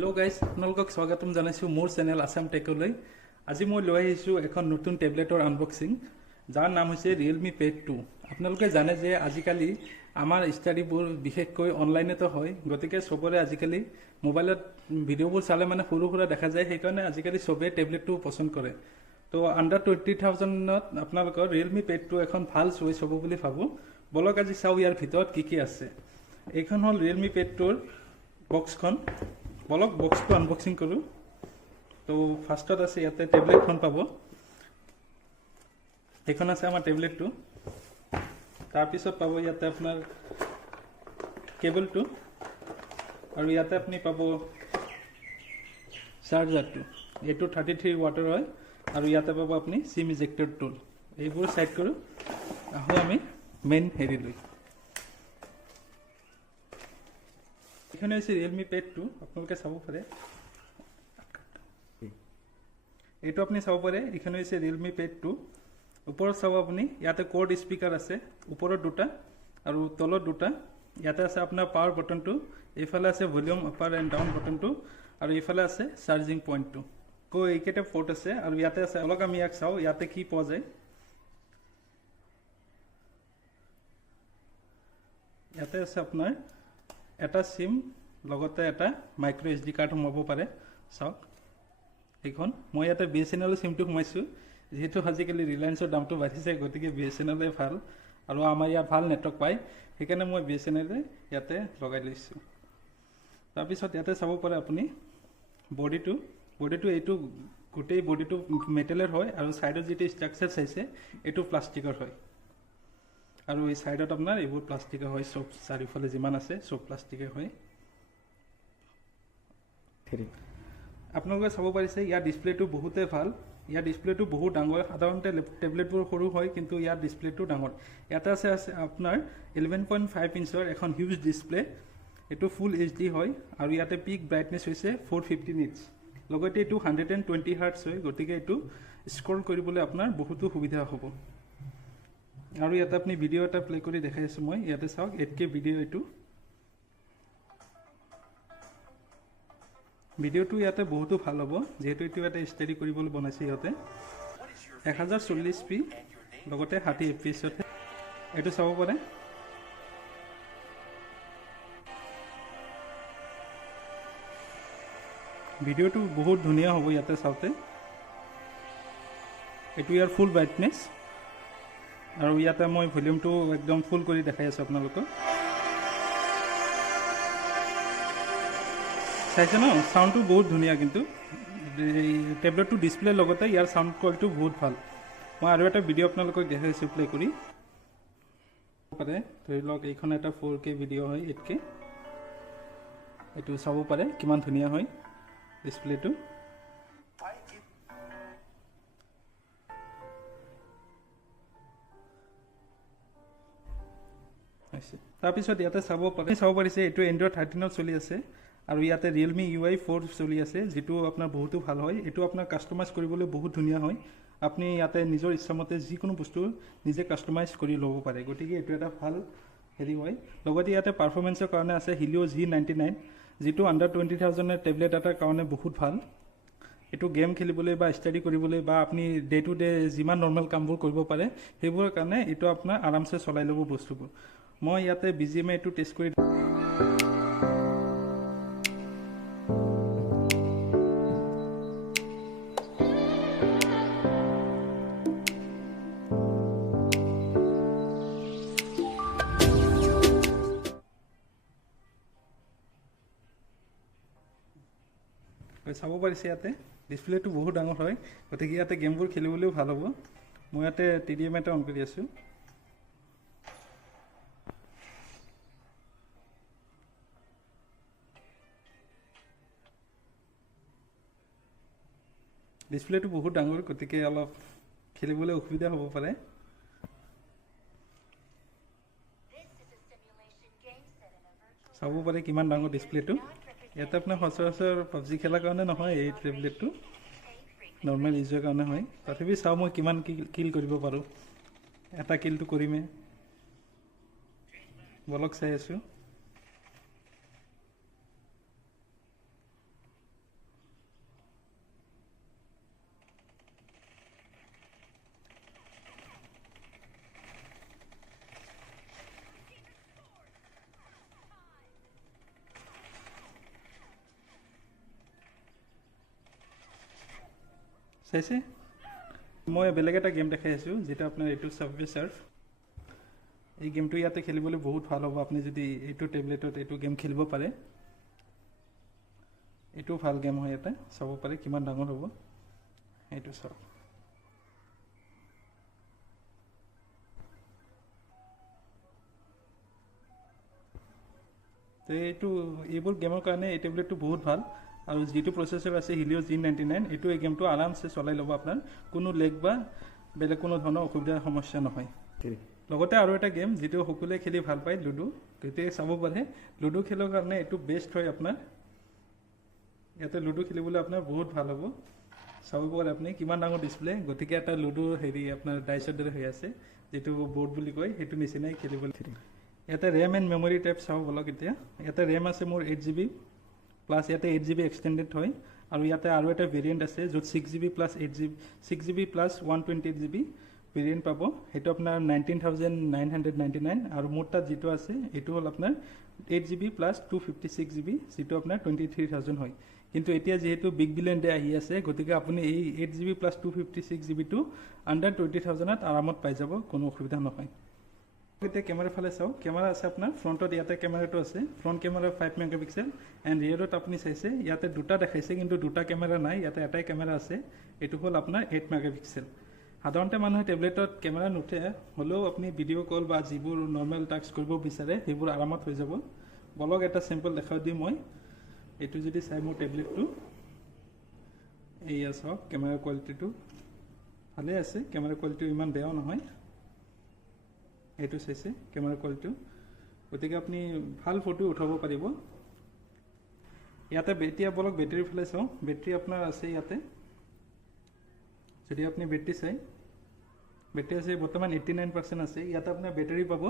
Hello' guys, আপোনালোকক স্বাগতম জনাইছোঁ মোৰ চেনেল আছাম টেকলৈ। আজি মই লৈ আহিছোঁ এখন নতুন টেবলেটৰ আনবক্সিং, যাৰ নাম হৈছে ৰিয়েলমি পেড 2। আপোনালোকে জানে যে আজিকালি আমাৰ ষ্টাডিবোৰ বিশেষকৈ অনলাইনতো হয়, গতিকে চবৰে আজিকালি মোবাইলত ভিডিঅ'বোৰ চালে মানে সৰু সুৰা দেখা যায়, সেইকাৰণে আজিকালি চবেই টেবলেটটো পচন্দ কৰে। তো আণ্ডাৰ 20,000ত আপোনালোকৰ ৰিয়েলমি পেড 2 এখন ভাল চইচ হ'ব বুলি ভাবোঁ। বলক আজি চাওঁ ইয়াৰ ভিতৰত কি আছে। এইখন হ'ল ৰিয়েলমি পেড 2ৰ বক্সখন। বলক বক্সটো আনবক্সিং কৰোঁ। তো ফাৰ্ষ্টত আছে ইয়াতে টেবলেটখন পাব, সেইখন আছে আমাৰ টেবলেটটো। তাৰপিছত পাব ইয়াতে আপোনাৰ কেবলটো, আৰু ইয়াতে আপুনি পাব চাৰ্জাৰটো। এইটো 33 ৱাটৰ হয়, আৰু ইয়াতে পাব আপুনি চিম ইজেক্টৰ টুল। এইবোৰ চাইড কৰোঁ, আহোঁ আমি মেইন হেৰিলৈ। এইখানে হৈছে ৰিয়েলমি পেড 2। আপোনালোকে চাব পাৰে, এইটো আপুনি চাব পাৰে। এইখানে হৈছে ৰিয়েলমি পেড 2। ওপৰত চাব আপুনি, ইয়াতে কৰ্ড স্পীকাৰ আছে, ওপৰত দুটা আৰু তলত দুটা। ইয়াতে আছে আপোনাৰ পাৱাৰ বটনটো, এইফালে আছে ভলিউম আপাৰ এণ্ড ডাউন বটনটো, আৰু এইফালে আছে চাৰ্জিং পইণ্টটো। এইকেইটা পৰ্ট আছে, আৰু ইয়াতে আছে। অলপ আমি ইয়াক চাওঁ ইয়াতে কি পোৱা যায়। ইয়াতে আছে আপোনাৰ এটা চিম, লগতে এটা মাইক্ৰ' SD কাৰ্ড সোমাব পাৰে। চাওক এইখন, মই ইয়াতে BSNL চিমটো সোমাইছোঁ, যিহেতু আজিকালি ৰিলায়েন্সৰ দামটো বাঢ়িছে, গতিকে BSNL ভাল, আৰু আমাৰ ইয়াত ভাল নেটৱৰ্ক পায়, সেইকাৰণে মই BSNL ইয়াতে লগাই লৈছোঁ। তাৰপিছত ইয়াতে চাব পাৰে আপুনি বডিটো এইটো গোটেই বডিটো মেটেলৰ হয়, আৰু ছাইডত যিটো ষ্ট্ৰাকচাৰ চাইছে এইটো প্লাষ্টিকৰ হয়, আৰু এই ছাইডত আপোনাৰ এইবোৰ প্লাষ্টিকৰ হয়। চব চাৰিওফালে যিমান আছে চব প্লাষ্টিকৰ হয়। আপোনালোকে চাব পাৰিছে ইয়াৰ ডিছপ্লেটো বহুতেই ভাল। ইয়াৰ ডিছপ্লেটো বহুত ডাঙৰ। সাধাৰণতে টেবলেটবোৰ সৰু হয়, কিন্তু ইয়াৰ ডিছপ্লেটো ডাঙৰ। ইয়াতে আছে আপোনাৰ 11.5 ইঞ্চৰ এখন হিউজ ডিছপ্লে। এইটো ফুল HD হয়, আৰু ইয়াতে পিক ব্ৰাইটনেছ হৈছে 450 নিটছ। লগতে এইটো 120 হাৰ্টছ হয়, গতিকে এইটো স্ক্ৰল কৰিবলৈ আপোনাৰ বহুতো সুবিধা হ'ব। আৰু ইয়াতে আপুনি ভিডিঅ' এটা প্লে কৰি দেখাই আছোঁ মই। ইয়াতে চাওক 8K ভিডিঅ'। এইটো ভিডিঅ'টো ইয়াতে বহুতো ভাল হ'ব, যিহেতু এইটো ইয়াতে ষ্টাডি কৰিবলৈ বনাইছে সিহঁতে। 1040p লগতে 60 FPS এইটো চাব পাৰে। ভিডিঅ'টো বহুত ধুনীয়া হ'ব ইয়াতে চাওঁতে। এইটো ইয়াৰ ফুল ব্ৰাইটনেছ, আৰু ইয়াতে মই ভলিউমটো একদম ফুল কৰি দেখাই আছোঁ আপোনালোকক। চাইছে ন, চাউণ্ডটো বহুত ধুনীয়া। কিন্তু এই টেবলেটটো ডিছপ্লেৰ লগতে ইয়াৰ চাউণ্ড কোৱালিটিও বহুত ভাল। মই আৰু এটা ভিডিঅ' আপোনালোকক দেখাইছোঁ প্লে কৰি পাৰে। ধৰি লওক এইখন এটা 4K ভিডিঅ' হয়, 8K। এইটো চাব পাৰে কিমান ধুনীয়া হয় ডিছপ্লেটো। তাৰপিছত ইয়াতে চাব পাৰিছে এইটো এণ্ড্ৰইড 13ত চলি আছে, আৰু ইয়াতে ৰিয়েলমি UI 4 চলি আছে, যিটো আপোনাৰ বহুতো ভাল হয়। এইটো আপোনাৰ কাষ্টমাইজ কৰিবলৈ বহুত ধুনীয়া হয়। আপুনি ইয়াতে নিজৰ ইচ্ছামতে যিকোনো বস্তু নিজে কাষ্টমাইজ কৰি ল'ব পাৰে, গতিকে এইটো এটা ভাল হেৰি হয়। লগতে ইয়াতে পাৰফৰ্মেঞ্চৰ কাৰণে আছে Helio G99, যিটো আণ্ডাৰ 20,000 টেবলেট এটাৰ কাৰণে বহুত ভাল। এইটো গেম খেলিবলৈ বা ষ্টাডি কৰিবলৈ, বা আপুনি ডে টু ডে যিমান নৰ্মেল কামবোৰ কৰিব পাৰে সেইবোৰৰ কাৰণে এইটো আপোনাৰ আৰামছে চলাই ল'ব বস্তুবোৰ। মই ইয়াতে BGMI এইটো টেষ্ট কৰি চাব পাৰিছে। ইয়াতে ডিছপ্লেটো বহুত ডাঙৰ হয়, গতিকে ইয়াতে গেমবোৰ খেলিবলৈও ভাল হ'ব। মই ইয়াতে TDMI এটা অন কৰি আছোঁ। ডিছপ্লেটো বহুত ডাঙৰ, গতিকে অলপ খেলিবলৈ অসুবিধা হ'ব পাৰে। চাব পাৰে কিমান ডাঙৰ ডিছপ্লেটো। ইয়াতে আপোনাৰ সচৰাচৰ PUBG খেলাৰ কাৰণে নহয়, এই টেবলেটটো নৰ্মেল ইউজৰ কাৰণে হয়। তথাপি চাওঁ মই কিমান কিল কৰিব পাৰোঁ। এটা কিলটো কৰিমেই, বলক চাই আছোঁ। চাইছে মই বেলেগ এটা গেম দেখাই আছোঁ যেটা আপোনাৰ এইটো সাবৱে সাৰ্ফ এই গেমটো ইয়াতে খেলিবলৈ বহুত ভাল হ'ব আপুনি যদি এইটো টেবলেটত এইটো গেম খেলিব পাৰে এইটো ভাল গেম হয় এটা চাব পাৰে কিমান ডাঙৰ হ'ব এইটো চাওক তো এইবোৰ গেমৰ কাৰণে এই টেবলেটটো বহুত ভাল আৰু যিটো প্ৰচেছৰ আছে Helio G99 এইটো এই গেমটো আৰামছে চলাই ল'ব আপোনাৰ কোনো লেগ বা বেলেগ কোনো ধৰণৰ অসুবিধাৰ সমস্যা নহয় লগতে আৰু এটা গেম যিটো সকলোৱে খেলি ভাল পায় লুডু গতিকে চাব পাৰে লুডু খেলৰ কাৰণে এইটো বেষ্ট হয় আপোনাৰ ইয়াতে লুডু খেলিবলৈ আপোনাৰ বহুত ভাল হ'ব চাব পাৰে আপুনি কিমান ডাঙৰ ডিসপ্লে গতিকে এটা লুডু হেৰি আপোনাৰ ডাইচৰ দৰে হৈ আছে যেটো বোৰ্ড বুলি কয় সেইটো নিচিনাই খেলিবলৈ ইয়াতে RAM এণ্ড মেমৰি টাইপ চাব বলক এতিয়া ইয়াতে RAM আছে মোৰ 8GB প্লাছ ইয়াতে 8GB এক্সটেণ্ডেড হয় আৰু ইয়াতে আৰু এটা ভেৰিয়েণ্ট আছে য'ত 6GB plus 8GB 6GB plus 128GB variant পাব সেইটো আপোনাৰ 19,999 আৰু মোৰ তাত যেটো আছে এটো হল আপোনাৰ 8GB প্লাছ 256GB যেটো আপোনাৰ 23,000 হয় কিন্তু এতিয়া যেহেতু বিগ বিলিয়ন ডে আহি আছে গতিকে আপুনি এই 8GB প্লাছ 256GB টো আন্ডাৰ 20,000 ত আৰামত পাই যাব কোনো অসুবিধা নহয় এতিয়া ক্যামেৰা ফালে চাও ক্যামেৰা আছে আপোনাৰ ফ্ৰন্টত ইয়াতে ক্যামেৰাটো আছে ফ্ৰন্ট ক্যামেৰা 5 মেগাপিক্সেল এণ্ড ৰিয়াৰত আপুনি চাইছে ইয়াতে দুটা দেখাইছে কিন্তু দুটা ক্যামেৰা নাই ইয়াতে এটাই ক্যামেৰা আছে এটো হল আপোনাৰ 8 মেগাপিক্সেল সাধাৰণতে মানুহে টেবলেটত ক্যামেৰা নুঠে হলেও আপুনি ভিডিও কল বা যিবোৰ নৰ্মেল টাস্ক কৰিব বিচাৰে সেইবোৰ আৰামত হৈ যাব বলক এটা স্যাম্পল দেখাও দিম মই এটো যদি চাই মোৰ টেবলেটটো এই আছে ক্যামেৰা কোৱালিটিটো ভালে আছে ক্যামেৰা কোৱালিটি ইমান বেয়া নহয় এটো চাইছে ক্যামেৰা কোৱালিটি গতিকে আপুনি ভাল ফটো উঠাব পাৰিব ইয়াতে এতিয়া বলক বেটাৰী ফালে চাও বেটাৰী আপোনাৰ আছে ইয়াতে যদি আপুনি বেটাৰী চাই বেটাৰী আছে বৰ্তমান 89% আছে ইয়াতে আপোনাৰ বেটাৰী পাব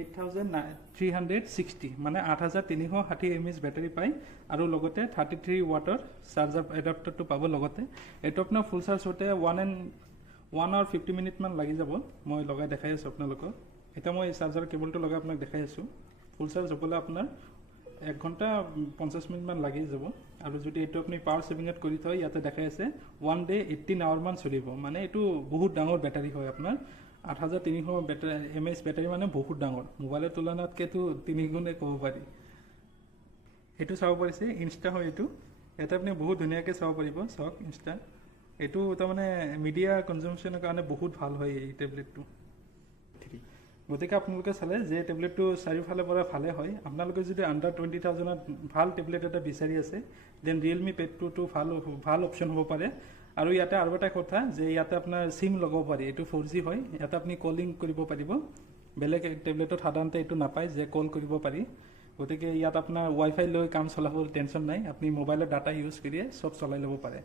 8360 মানে 8360 mAh বেটাৰী পায় আৰু লগতে 33 ওয়াটৰ চাৰ্জাৰ এডাপ্টাৰটো পাব লগতে এটো আপোনাৰ ফুল চাৰ্জ হতে 1 hour 50 মিনিট মান লাগি যাব মই লগাই দেখাই আছো আপোনালোকক এটা মই চাৰ্জাৰ কেবলটো লগাই আপোনাক দেখাই আছো ফুল চাৰ্জ হ'বলৈ আপোনাৰ 1 ঘন্টা 50 মিনিট মান লাগি যাব আৰু যদি এটো আপুনি পাৱাৰ সেভিংত কৰি থয় ইয়াতে দেখাই আছে 1 ডে 18 আৱাৰ মান চলিব মানে এটো বহুত ডাঙৰ বেটাৰী হয় আপোনাৰ 8300 mAh বেটাৰী মানে বহুত ডাঙৰ মোবাইলৰ তুলনাতকেটো 3 গুণে ক'ব পাৰি এটো চাব পাৰিছে ইনষ্টা হয় এটো এটা আপুনি বহুত ধুনীয়াকৈ চাব পাৰিব চাওক ইনষ্টা এটো তাৰ মানে মিডিয়া কনজাম্পচনৰ কাৰণে বহুত ভাল হয় এই টেবলেটটো গতিকে আপোনালোকে চালে যে টেবলেটটো চাৰিফালে পৰা ভালে হয় আপোনালোকে যদি আন্ডাৰ 20,000 ত ভাল টেবলেট এটা বিচাৰি আছে দেন Realme Pad 2 টো ভাল অপচন হ'ব পাৰে আৰু ইয়াতে আৰু এটা কথা যে ইয়াতে আপোনাৰ সিম লগাব পাৰি এটো 4G হয় ইয়াতে আপুনি কলিং কৰিব পাৰিব বেলেগ টেবলেটত সাধাৰণতে এটো নাপায় যে কল কৰিব পাৰি গতিকে ইয়াত আপোনাৰ ওয়াইফাই লৈ কাম চলাবৰ টেনচন নাই আপুনি মোবাইলৰ ডাটা ইউজ কৰিয়ে সব চলাই ল'ব পাৰে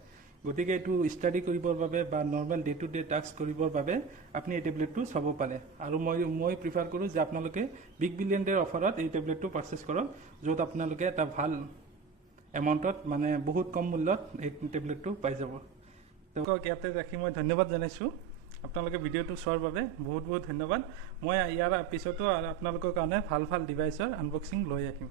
গতিকে এটো ষ্টাডি কৰিবৰ বাবে বা normal day to day task কৰিবৰ বাবে আপুনি এই টেবলেটটো চাব পাৰে আৰু মই প্ৰিফাৰ কৰো যে আপোনালোকে বিগ বিলিয়ন ডে অফাৰত এই টেবলেটটো পাৰচেজ কৰক য'ত আপোনালোকে এটা ভাল এমাউন্টত মানে বহুত কম মূল্যত এই টেবলেটটো পাই যাব তোক ইয়াতে ৰাখি মই ধন্যবাদ জনাইছো আপোনালোকে ভিডিওটো চোৱাৰ বাবে বহুত বহুত ধন্যবাদ মই ইয়াৰ পিছতো আপোনালোকৰ কাৰণে ভাল ভাল ডিভাইচৰ আনবক্সিং লৈ আহিম